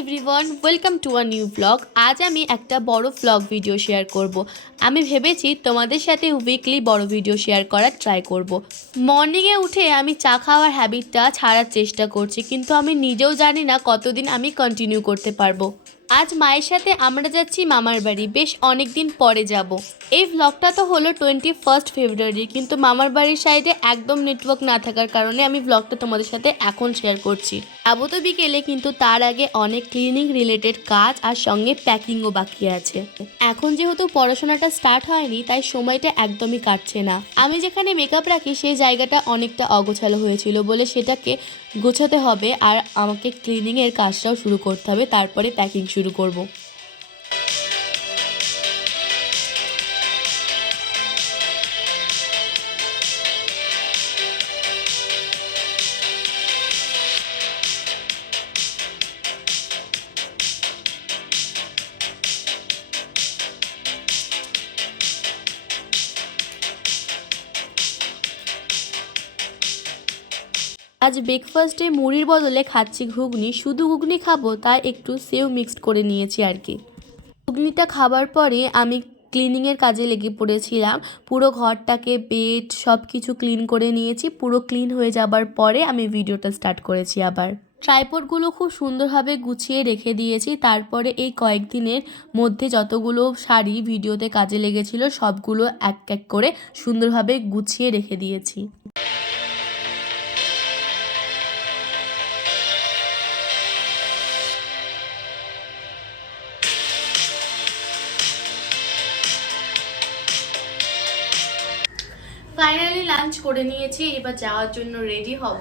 Everyone, welcome to a new blog. আজ আমি একটা বড় ব্লগ ভিডিও শেয়ার করব। আমি ভেবেছি তোমাদের সাথে উইকলি বড় ভিডিও শেয়ার করার ট্রাই করব। মর্নিংয়ে উঠে আমি চা খাওয়ার হ্যাবিটটা ছাড়ার চেষ্টা করছি, কিন্তু আমি নিজেও জানি না কতদিন আমি কন্টিনিউ করতে পারবো। আজ মায়ের সাথে আমরা যাচ্ছি মামার বাড়ি, বেশ অনেক দিন পরে যাব। এই ভ্লগটা তো হলো 21 ফেব্রুয়ারি, কিন্তু মামার বাড়ির সাইডে একদম নেটওয়ার্ক না থাকার কারণে আমি ভ্লগটা তোমাদের সাথে এখন শেয়ার করছি। যাবো তো বিকেলে, কিন্তু তার আগে অনেক ক্লিনিং রিলেটেড কাজ আর সঙ্গে প্যাকিংও বাকি আছে। এখন যেহেতু পড়াশোনাটা স্টার্ট হয়নি, তাই সময়টা একদমই কাটছে না। আমি যেখানে মেকআপ রাখি সেই জায়গাটা অনেকটা অগোছালো হয়েছিল বলে সেটাকে গোছাতে হবে, আর আমাকে ক্লিনিংয়ের কাজটাও শুরু করতে হবে, তারপরে প্যাকিং শুরু করব। আজ ব্রেকফাস্টে মুড়ির বদলে খাচ্ছি ঘুগনি। শুধু ঘুগনি খাবো তাই একটু সেও মিক্সড করে নিয়েছি আর কি। ঘুগনিটা খাবার পরে আমি ক্লিনিংয়ের কাজে লেগে পড়েছিলাম। পুরো ঘরটাকে বেড সব কিছু ক্লিন করে নিয়েছি। পুরো ক্লিন হয়ে যাবার পরে আমি ভিডিওটা স্টার্ট করেছি আবার। ট্রাইপডগুলো খুব সুন্দরভাবে গুছিয়ে রেখে দিয়েছি। তারপরে এই কয়েকদিনের মধ্যে যতগুলো শাড়ি ভিডিওতে কাজে লেগেছিল সবগুলো এক এক করে সুন্দরভাবে গুছিয়ে রেখে দিয়েছি। ফাইনালি লাঞ্চ করে নিয়েছি, এবার যাওয়ার জন্য রেডি হব।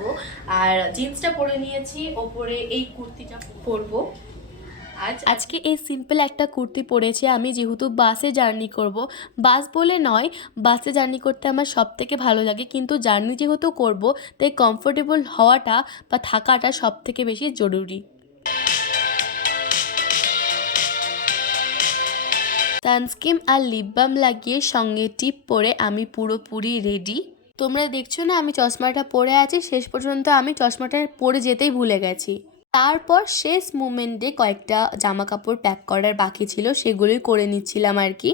আর জিন্সটা পরে নিয়েছি, ওপরে এই কুর্তিটা পরবো। আজকে এই সিম্পল একটা কুর্তি পরেছি আমি, যেহেতু বাসে জার্নি করব। বাস বলে নয়, বাসে জার্নি করতে আমার সব থেকে ভালো লাগে, কিন্তু জার্নি যেহেতু করব তাই কমফোর্টেবল হওয়াটা বা থাকাটা সব থেকে বেশি জরুরি। সানস্ক্রিন আর লিপ বাম লাগিয়ে সঙ্গে টিপ পরে আমি পুরোপুরি রেডি। তোমরা দেখছো না আমি চশমাটা পরে আছি, শেষ পর্যন্ত আমি চশমাটা পরে যেতেই ভুলে গেছি। তারপর শেষ মুমেন্টে কয়েকটা জামা কাপড় প্যাক করার বাকি ছিল, সেগুলোই করে নিচ্ছিলাম আর কি।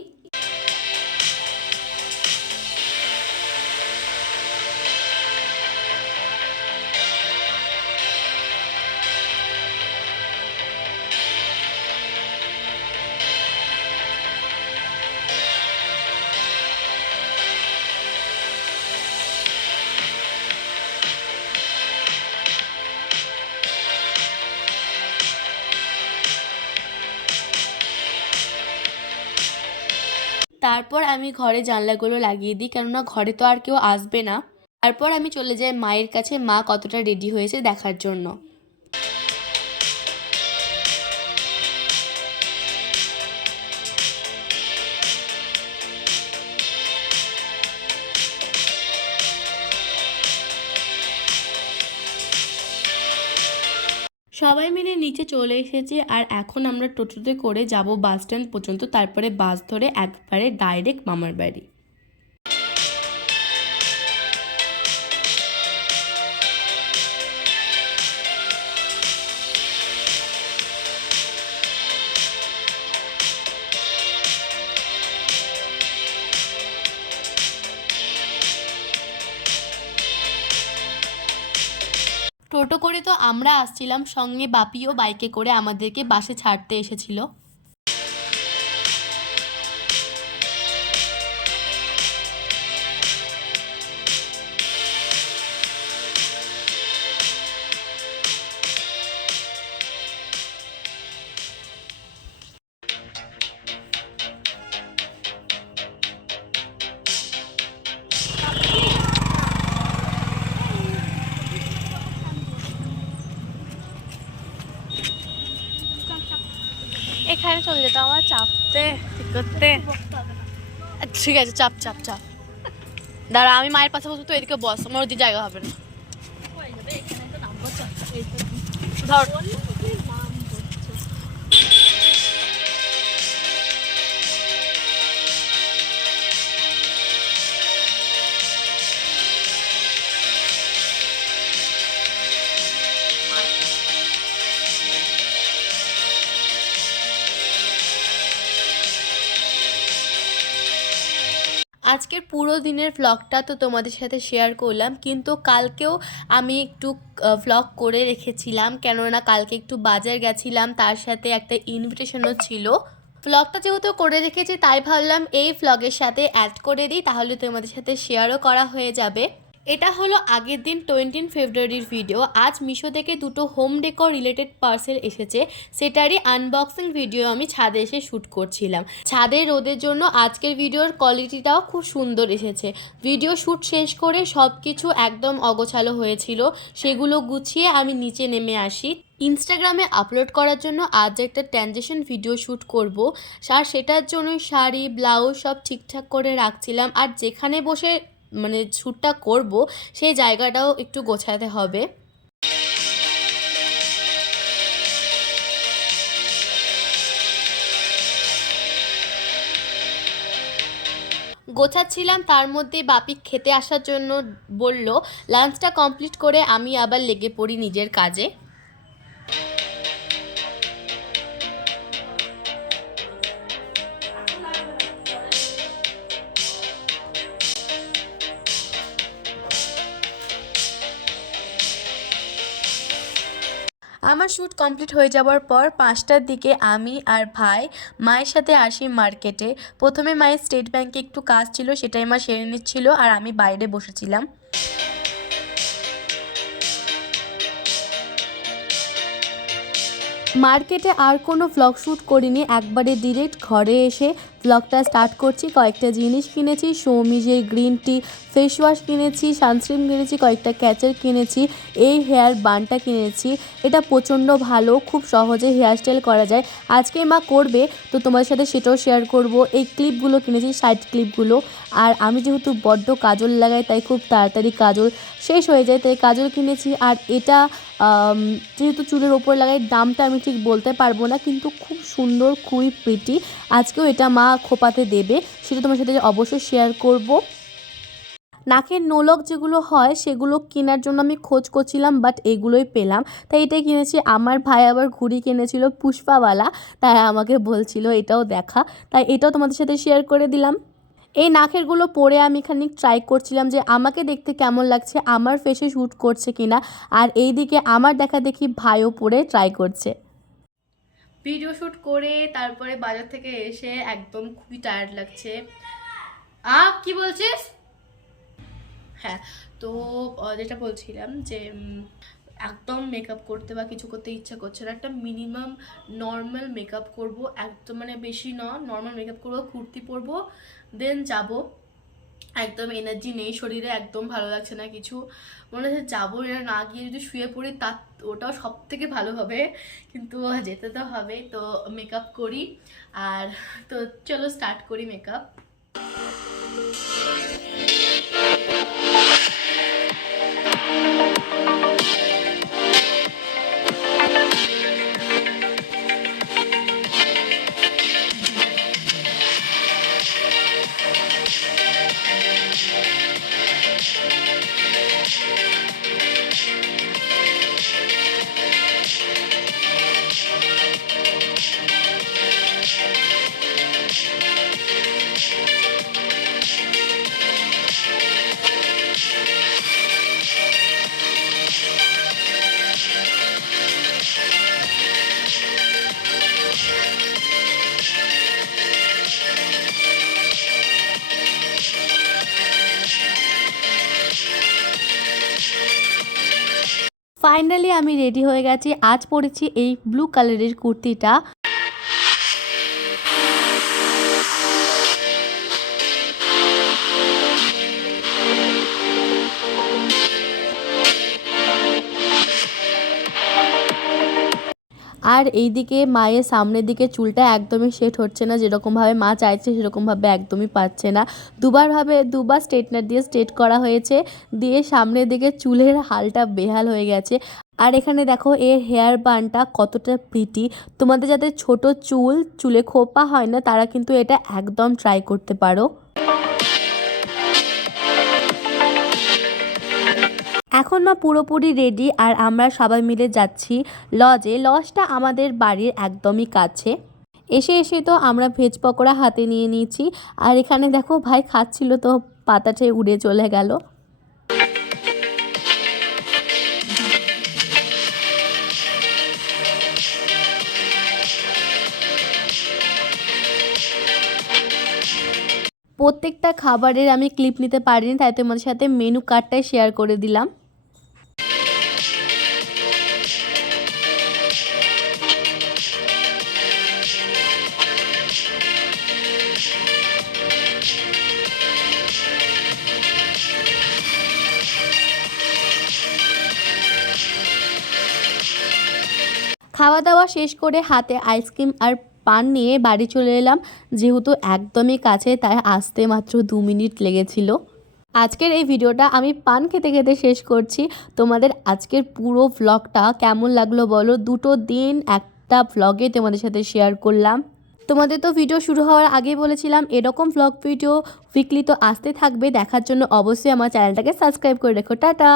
তারপর আমি ঘরে জানলাগুলো লাগিয়ে দিই, কেননা ঘরে তো আর কেউ আসবে না। তারপর আমি চলে যাই মায়ের কাছে, মা কতটা রেডি হয়েছে দেখার জন্য। সবাই মিলে নিচে চলে এসেছি, আর এখন আমরা টোটোতে করে যাব বাস স্ট্যান্ড পর্যন্ত, তারপরে বাস ধরে একবারে ডাইরেক্ট মামার বাড়ি। টোটো করে তো আমরা আসছিলাম, সঙ্গে বাপিও বাইকে করে আমাদেরকে বাসে ছাড়তে এসেছিল। এখানে চলে যেত আমার চাপতে ঠিক করতে। ঠিক আছে, চাপ চাপ চাপ। দাঁড়া, আমি মায়ের পাশে বসবো, তো এদিকে বস, আমার ওদিকে জায়গা হবে না। ধর। আজকের পুরো দিনের ভ্লগটা তো তোমাদের সাথে শেয়ার করলাম, কিন্তু কালকেও আমি একটু ভ্লগ করে রেখেছিলাম, কেননা কালকে একটু বাজার গেছিলাম, তার সাথে একটা ইনভিটেশনও ছিল। ভ্লগটা যেহেতু করে রেখেছি তাই ভাবলাম এই ভ্লগের সাথে অ্যাড করে দিই, তাহলে তোমাদের সাথে শেয়ারও করা হয়ে যাবে। এটা হলো আগের দিন 20 ফেব্রুয়ারির ভিডিও। আজ মিশো থেকে দুটো হোম ডেকোর রিলেটেড পার্সেল এসেছে, সেটারই আনবক্সিং ভিডিও আমি ছাদে এসে শ্যুট করছিলাম। ছাদের রোদের জন্য আজকের ভিডিওর কোয়ালিটিটাও খুব সুন্দর এসেছে। ভিডিও শ্যুট শেষ করে সব কিছু একদম অগোছালো হয়েছিল, সেগুলো গুছিয়ে আমি নিচে নেমে আসি। ইনস্টাগ্রামে আপলোড করার জন্য আজ একটা ট্রানজেকশন ভিডিও শ্যুট করব, আর সেটার জন্য শাড়ি ব্লাউজ সব ঠিকঠাক করে রাখছিলাম। আর যেখানে বসে শ্যুটটা করব সেই জায়গাটাও একটু গোছাতে হবে। গোছাচ্ছিলাম, তার মধ্যে বাপি খেতে আসার জন্য বলল। লাঞ্চটা কমপ্লিট করে আমি আবার লেগে পড়ি নিজের কাজে। আমার শ্যুট কমপ্লিট হয়ে যাওয়ার পর 5টার দিকে আমি আর ভাই মায়ের সাথে আসি মার্কেটে। প্রথমে মায়ের স্টেট ব্যাংকে একটু কাজ ছিল, সেটাই মা সেরে নিচ্ছিল, আর আমি বাইরে বসেছিলাম। মার্কেটে আর কোনো ভ্লগ শ্যুট করিনি, একবারে ডিরেক্ট ঘরে এসে ভ্লগটা স্টার্ট করছি। কয়েকটা জিনিস কিনেছি, সৌমিজের গ্রিন টি ফেস ওয়াশ কিনেছি, সানস্ক্রিন কিনেছি, কয়েকটা ক্যাচার কিনেছি, এই হেয়ার বানটা কিনেছি। এটা প্রচণ্ড ভালো, খুব সহজে হেয়ারস্টাইল করা যায়। আজকে মা করবে, তো তোমার সাথে সেটাও শেয়ার করব। এই ক্লিপগুলো কিনেছি, সাইড ক্লিপগুলো। আর আমি যেহেতু বড্ড কাজল লাগাই, তাই খুব তাড়াতাড়ি কাজল শেষ হয়ে যায়, তাই কাজল কিনেছি। আর এটা যেহেতু চুলের ওপর লাগাই, দামটা আমি ঠিক বলতে পারবো না, কিন্তু খুব সুন্দর, খুবই প্রিটি। আজকেও এটা মা খোপাতে দেবে, সেটা তোমার সাথে অবশ্যই শেয়ার করব। নাকের নোলক যেগুলো হয় সেগুলো কেনার জন্য আমি খোঁজ করছিলাম, বাট এগুলোই পেলাম, তাই এটাই কিনেছি। আমার ভাই আবার ঘুড়ি কিনেছিল পুষ্পাওয়ালা, তাই আমাকে বলছিল এটাও দেখা, তাই এটাও তোমাদের সাথে শেয়ার করে দিলাম। এই নাকেরগুলো পরে আমি খানিক ট্রাই করছিলাম যে আমাকে দেখতে কেমন লাগছে, আমার ফেসে শ্যুট করছে কিনা। আর এই দিকে আমার দেখা দেখি ভাইও পরে ট্রাই করছে। ভিডিও শ্যুট করে তারপরে বাজার থেকে এসে একদম খুবই টায়ার্ড লাগছে। কি বলছিস? হ্যাঁ, তো যেটা বলছিলাম যে একদম মেকআপ করতে বা কিছু করতে ইচ্ছা করছে না। একটা মিনিমাম নর্মাল মেকআপ করব, একদম বেশি না, নর্মাল মেকআপ করবো, কুর্তি পরবো, দেন যাব। একদম এনার্জি নেই শরীরে, একদম ভালো লাগছে না কিছু, মনে হচ্ছে যাবো না, না গিয়ে যদি শুয়ে পড়ি তার ওটাও সব থেকে ভালো হবে, কিন্তু যেতে তো হবে। তো মেকআপ করি, আর তো চলো স্টার্ট করি মেকআপ। ফাইনালি আমি রেডি হয়ে গেছি। আজ পরেছি এই ব্লু কালারের কুর্তিটা। আর এইদিকে মায়ের সামনের দিকে চুলটা একদমই সেট হচ্ছে না, যেরকমভাবে মা চাইছে সেরকমভাবে একদমই পাচ্ছে না। দুবার স্ট্রেটনার দিয়ে স্ট্রেট করা হয়েছে, দিয়ে সামনের দিকে চুলের হালটা বেহাল হয়ে গেছে। আর এখানে দেখো এর হেয়ার বানটা কতটা প্রিটি। তোমাদের যাদের ছোট চুলে খোপা হয় না, তারা কিন্তু এটা একদম ট্রাই করতে পারো। এখন মা পুরোপুরি রেডি, আর আমরা সবাই মিলে যাচ্ছি লজে। লজটা আমাদের বাড়ির একদমই কাছে। এসে এসে তো আমরা ভেজ পকোড়া হাতে নিয়ে নিয়েছি, আর এখানে দেখো ভাই খাচ্ছিল তো পাতাটাই উড়ে চলে গেল। প্রত্যেকটা খাবারের আমি ক্লিপ নিতে পারিনি, তাই তোমাদের সাথে মেনু কার্ডটাই শেয়ার করে দিলাম। খাওয়া দাওয়া শেষ করে হাতে আইসক্রিম আর পান নিয়ে বাড়ি চলে এলাম। যেহেতু একদমই কাছে, তাই আসতে মাত্র 2 মিনিট লেগেছিল। আজকের এই ভিডিওটা আমি পান খেতে খেতে শেষ করছি। তোমাদের আজকের পুরো ভ্লগটা কেমন লাগলো বলো। 2টো দিন একটা ভ্লগে তোমাদের সাথে শেয়ার করলাম। তোমাদের তো ভিডিও শুরু হওয়ার আগেই বলেছিলাম এরকম ভ্লগ ভিডিও উইকলি তো আসতে থাকবে। দেখার জন্য অবশ্যই আমার চ্যানেলটাকে সাবস্ক্রাইব করে রেখো। টাটা।